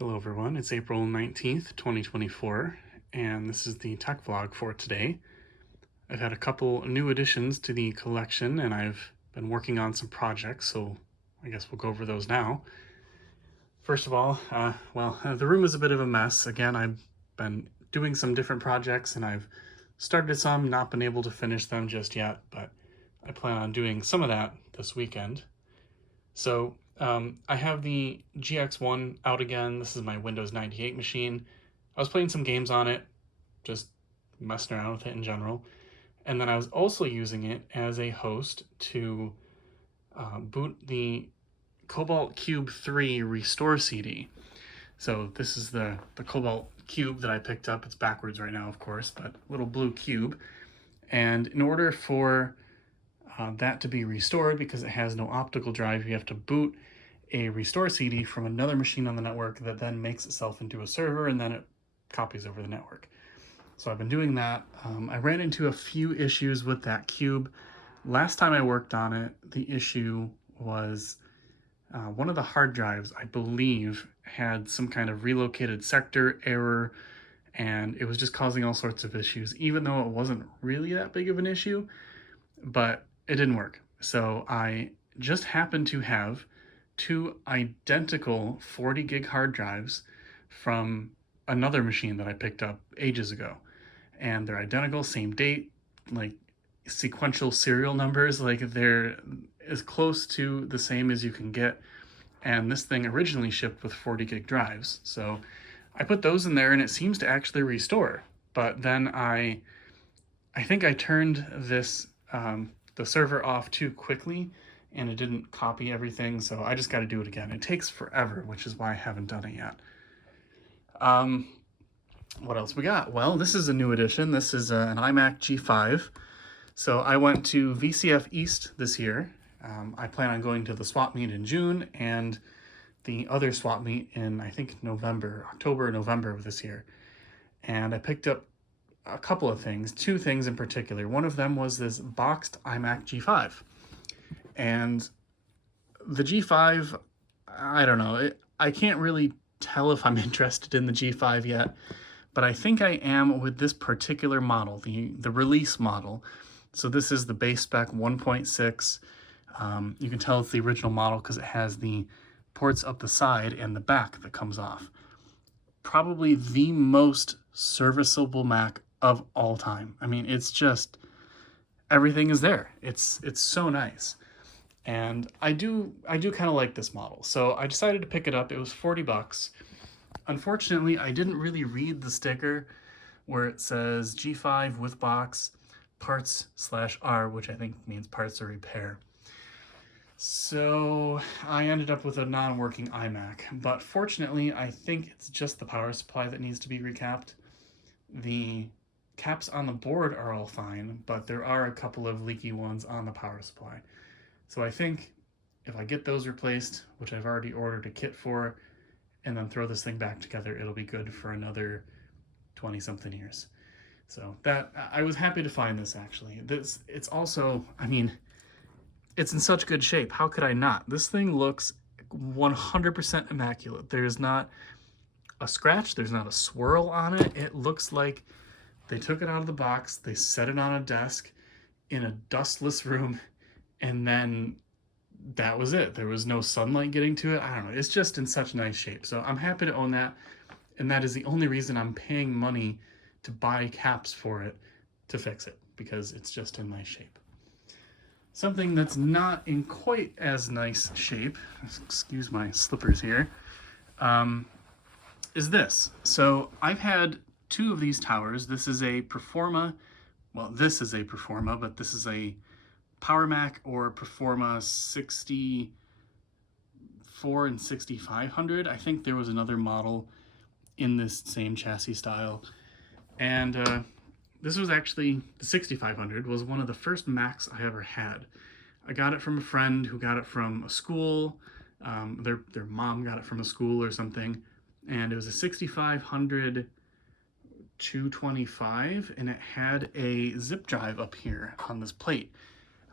Hello everyone, it's April 19th, 2024, and this is the tech vlog for today. I've had a couple new additions to the collection and I've been working on some projects, so I guess we'll go over those now. First of all, the room is a bit of a mess. Again, I've been doing some different projects and I've started some, not been able to finish them just yet, but I plan on doing some of that this weekend. So I have the GX1 out again. This is my Windows 98 machine. I was playing some games on it, just messing around with it in general. And then I was also using it as a host to boot the Cobalt Cube 3 Restore CD. So this is the Cobalt Cube that I picked up. It's backwards right now, of course, but little blue cube. And in order for that to be restored, because it has no optical drive, you have to boot a restore CD from another machine on the network that then makes itself into a server and then it copies over the network. So I've been doing that. I ran into a few issues with that cube. Last time I worked on it, the issue was one of the hard drives, I believe, had some kind of relocated sector error, and it was just causing all sorts of issues, even though it wasn't really that big of an issue, but it didn't work. So I just happened to have two identical 40 gig hard drives from another machine that I picked up ages ago. And they're identical, same date, like sequential serial numbers, like they're as close to the same as you can get. And this thing originally shipped with 40 gig drives. So I put those in there and it seems to actually restore. But then I think I turned this the server off too quickly and it didn't copy everything, so I just got to do it again. It takes forever, which is why I haven't done it yet. What else we got? Well, this is a new addition. This is an iMac G5. So I went to VCF East this year. I plan on going to the swap meet in June and the other swap meet in, I think, October or November of this year. And I picked up a couple of things, two things in particular. One of them was this boxed iMac G5. And the G5, I don't know, I can't really tell if I'm interested in the G5 yet, but I think I am with this particular model, the release model. So this is the base spec 1.6. You can tell it's the original model because it has the ports up the side and the back that comes off. Probably the most serviceable Mac of all time. I mean, it's just, everything is there. It's so nice. And I do kind of like this model. So I decided to pick it up. It was 40 bucks. Unfortunately, I didn't really read the sticker where it says G5 with box parts/R, which I think means parts or repair. So I ended up with a non-working iMac, but fortunately, I think it's just the power supply that needs to be recapped. The caps on the board are all fine, but there are a couple of leaky ones on the power supply. So I think if I get those replaced, which I've already ordered a kit for, and then throw this thing back together, it'll be good for another 20-something years. So that, I was happy to find this actually. It's also, I mean, it's in such good shape. How could I not? This thing looks 100% immaculate. There's not a scratch, there's not a swirl on it. It looks like they took it out of the box, they set it on a desk in a dustless room, and then that was it. There was no sunlight getting to it. I don't know. It's just in such nice shape. So I'm happy to own that. And that is the only reason I'm paying money to buy caps for it to fix it, because it's just in nice shape. Something that's not in quite as nice shape, excuse my slippers here, is this. So I've had two of these towers. This is a Performa, well, this is a Performa, but this is a Power Mac or Performa 64 and 6500. I think there was another model in this same chassis style. And this was actually, the 6500 was one of the first Macs I ever had. I got it from a friend who got it from a school. Their mom got it from a school or something. And it was a 6500 225, and it had a zip drive up here on this plate.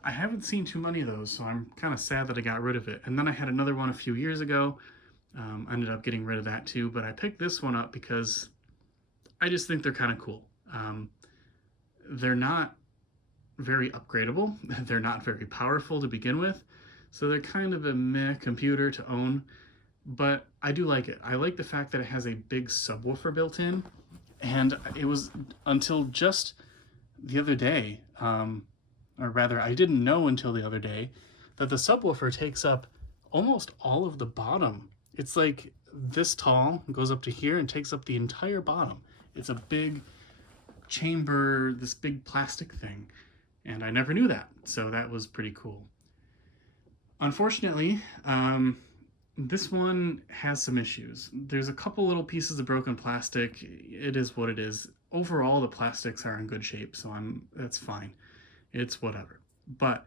I haven't seen too many of those, so I'm kind of sad that I got rid of it. And then I had another one a few years ago I ended up getting rid of that too, but I picked this one up because I just think they're kind of cool. They're not very upgradable. They're not very powerful to begin with, so they're kind of a meh computer to own, but I do like it. I like the fact that it has a big subwoofer built in, and it was until just the other day, or rather I didn't know until the other day, that the subwoofer takes up almost all of the bottom. It's like this tall, goes up to here and takes up the entire bottom. It's a big chamber, this big plastic thing, and I never knew that, so that was pretty cool. Unfortunately, this one has some issues. There's a couple little pieces of broken plastic. It is what it is. Overall, the plastics are in good shape, so that's fine. It's whatever. But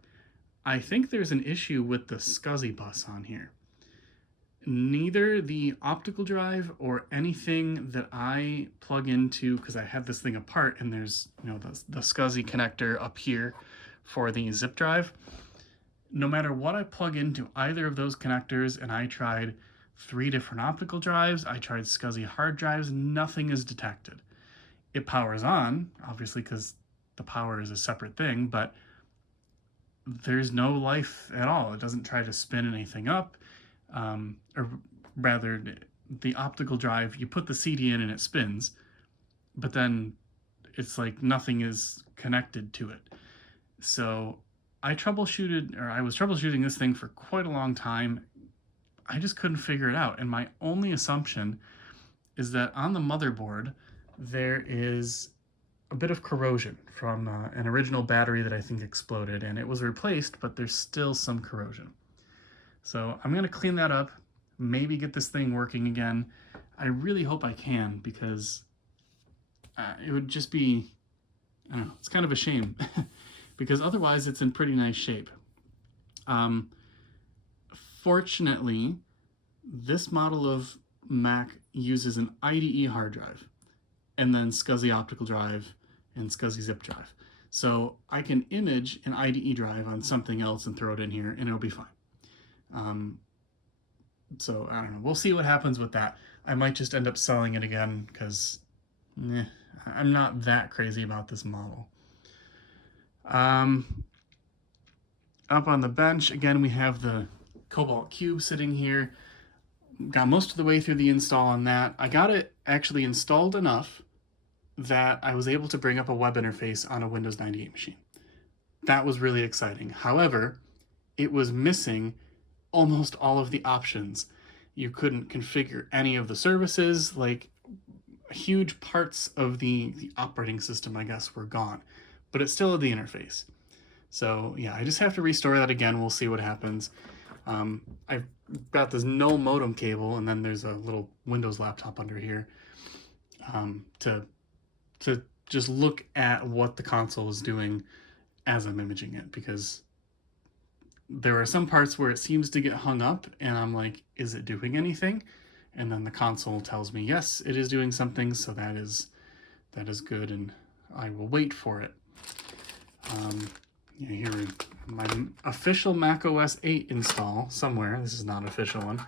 I think there's an issue with the SCSI bus on here. Neither the optical drive or anything that I plug into, because I have this thing apart and there's, you know, the SCSI connector up here for the zip drive. No matter what I plug into either of those connectors, and I tried 3 different optical drives, I tried SCSI hard drives, nothing is detected. It powers on, obviously, because the power is a separate thing, but there's no life at all. It doesn't try to spin anything up, or rather, the optical drive, you put the CD in and it spins, but then it's like nothing is connected to it. So I was troubleshooting this thing for quite a long time. I just couldn't figure it out, and my only assumption is that on the motherboard there is a bit of corrosion from an original battery that I think exploded, and it was replaced, but there's still some corrosion. So I'm going to clean that up, maybe get this thing working again. I really hope I can, because it would just be, I don't know, it's kind of a shame because otherwise it's in pretty nice shape. Fortunately, this model of Mac uses an IDE hard drive and then SCSI optical drive and SCSI zip drive. So I can image an IDE drive on something else and throw it in here and it'll be fine. So I don't know, we'll see what happens with that. I might just end up selling it again because I'm not that crazy about this model. Up on the bench, again, we have the Cobalt Cube sitting here. Got most of the way through the install on that. I got it actually installed enough that I was able to bring up a web interface on a Windows 98 machine. That was really exciting. However, it was missing almost all of the options. You couldn't configure any of the services, like huge parts of the operating system, I guess, were gone, but it still had the interface. So yeah, I just have to restore that again. We'll see what happens. I've got this no modem cable, and then there's a little Windows laptop under here to just look at what the console is doing as I'm imaging it, because there are some parts where it seems to get hung up and I'm like, is it doing anything? And then the console tells me, yes, it is doing something, so that is good, and I will wait for it. Yeah, here, my official Mac OS 8 install somewhere, this is not an official one,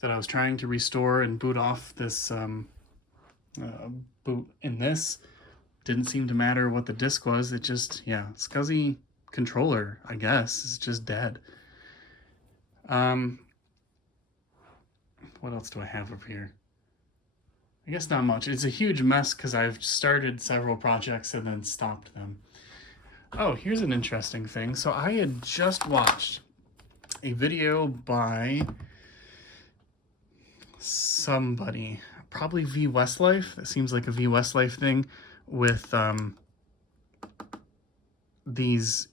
that I was trying to restore and boot off this boot in this. Didn't seem to matter what the disk was, it just, yeah, SCSI controller, I guess, is just dead. What else do I have up here? I guess not much. It's a huge mess because I've started several projects and then stopped them. Oh, here's an interesting thing. So I had just watched a video by somebody, probably VWest Life. That seems like a VWest Life thing, with these,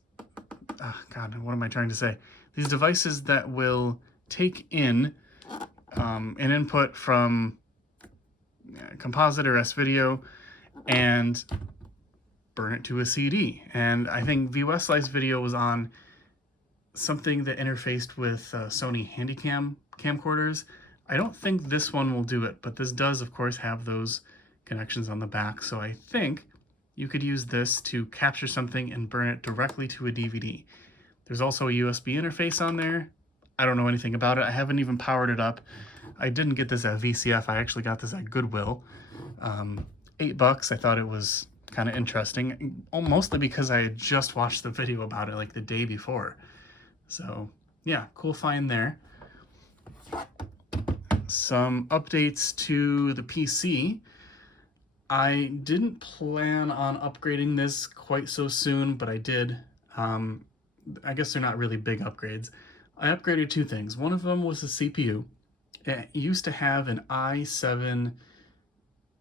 God, what am I trying to say? These devices that will take in an input from composite or S-Video and burn it to a CD. And I think VWest Life's video was on something that interfaced with Sony Handycam camcorders. I don't think this one will do it, but this does, of course, have those connections on the back. So I think you could use this to capture something and burn it directly to a DVD. There's also a USB interface on there. I don't know anything about it. I haven't even powered it up. I didn't get this at VCF. I actually got this at Goodwill. $8. I thought it was kind of interesting, mostly because I had just watched the video about it like the day before. So yeah, cool find there. Some updates to the PC. I didn't plan on upgrading this quite so soon, but I did. I guess they're not really big upgrades. I upgraded two things. One of them was the CPU. It used to have an i7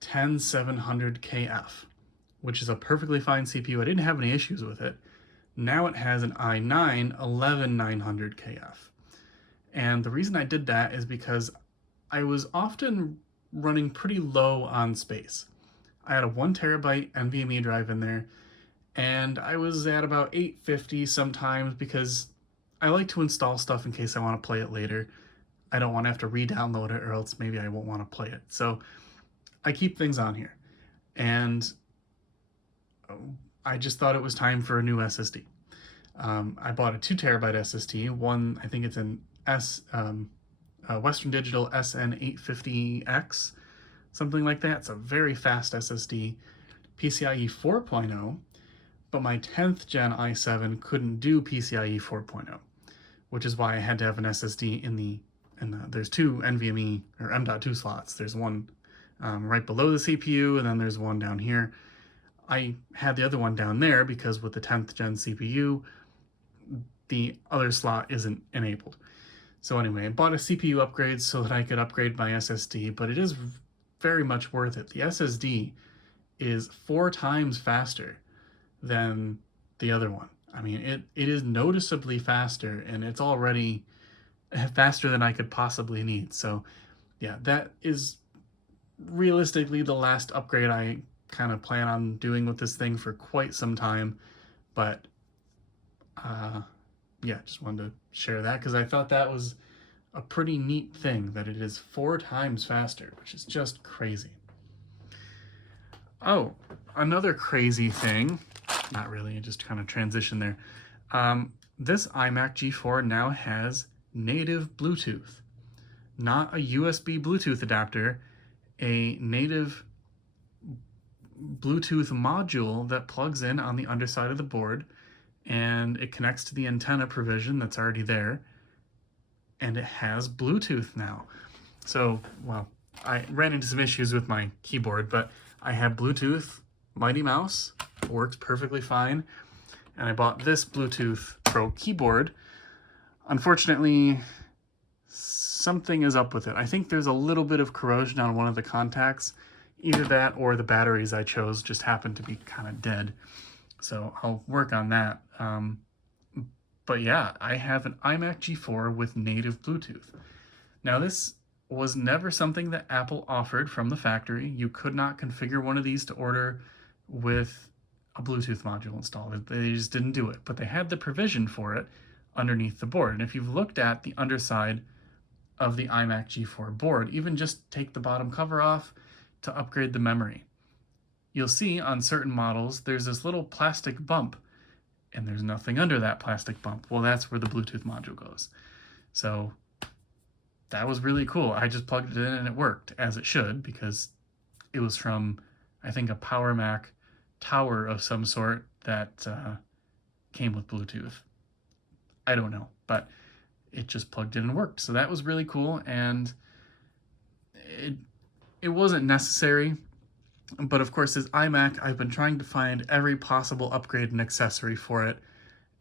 10700KF, which is a perfectly fine CPU. I didn't have any issues with it. Now it has an i9 11900KF. And the reason I did that is because I was often running pretty low on space. I had a 1 terabyte NVMe drive in there, and I was at about 850 sometimes because I like to install stuff in case I want to play it later. I don't want to have to re-download it, or else maybe I won't want to play it. So I keep things on here, and I just thought it was time for a new SSD. I bought a 2 terabyte SSD, one, I think it's an Western Digital SN850X, something like that. It's a very fast SSD, PCIe 4.0, but my 10th gen i7 couldn't do PCIe 4.0, which is why I had to have an SSD in the, there's two NVMe or M.2 slots. There's one right below the CPU, and then there's one down here. I had the other one down there because with the 10th gen CPU, the other slot isn't enabled. So anyway, I bought a CPU upgrade so that I could upgrade my SSD, but it is very much worth it. The SSD is 4 times faster than the other one. I mean, it is noticeably faster, and it's already faster than I could possibly need. So yeah, that is realistically the last upgrade I kind of plan on doing with this thing for quite some time. But yeah, just wanted to share that because I thought that was a pretty neat thing, that it is 4 times faster, which is just crazy. Oh, another crazy thing, not really, I just kind of transitioned there. This iMac G4 now has native Bluetooth, not a USB Bluetooth adapter, a native Bluetooth module that plugs in on the underside of the board, and it connects to the antenna provision that's already there, and it has Bluetooth now. So, well, I ran into some issues with my keyboard, but I have Bluetooth Mighty Mouse, works perfectly fine, and I bought this Bluetooth Pro keyboard. Unfortunately, something is up with it. I think there's a little bit of corrosion on one of the contacts. Either that or the batteries I chose just happened to be kind of dead. So I'll work on that. But yeah, I have an iMac G4 with native Bluetooth. Now this was never something that Apple offered from the factory. You could not configure one of these to order with a Bluetooth module installed. They just didn't do it, but they had the provision for it underneath the board. And if you've looked at the underside of the iMac G4 board, even just take the bottom cover off to upgrade the memory, you'll see on certain models there's this little plastic bump, and there's nothing under that plastic bump. Well, that's where the Bluetooth module goes. So that was really cool. I just plugged it in and it worked as it should, because it was from, I think, a Power Mac tower of some sort that came with Bluetooth. I don't know, but it just plugged in and worked. So that was really cool, and it wasn't necessary. But of course, this iMac, I've been trying to find every possible upgrade and accessory for it,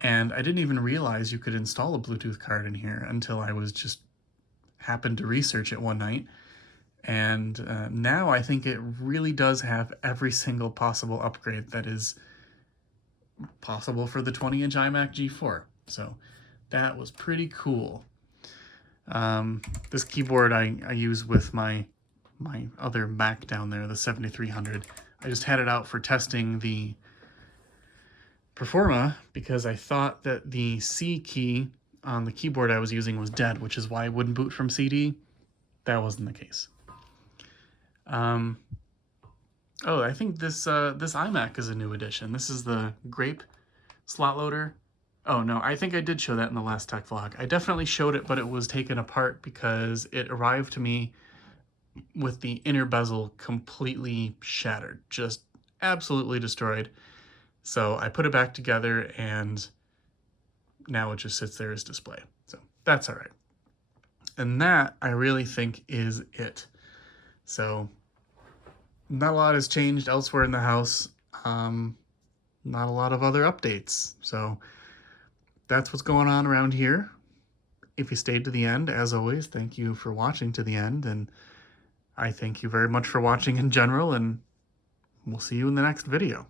and I didn't even realize you could install a Bluetooth card in here until I was just happened to research it one night. And now I think it really does have every single possible upgrade that is possible for the 20-inch iMac G4. So that was pretty cool. This keyboard I use with my other Mac down there, the 7300. I just had it out for testing the Performa because I thought that the C key on the keyboard I was using was dead, which is why it wouldn't boot from CD. That wasn't the case. Oh, I think this iMac is a new addition. This is the Grape slot loader Oh no, I think I did show that in the last tech vlog. I definitely showed it, but it was taken apart because it arrived to me with the inner bezel completely shattered, just absolutely destroyed. So I put it back together and now it just sits there as display. So that's all right. And that I really think is it. So not a lot has changed elsewhere in the house. Not a lot of other updates. So that's what's going on around here. If you stayed to the end, as always, thank you for watching to the end. And I thank you very much for watching in general, and we'll see you in the next video.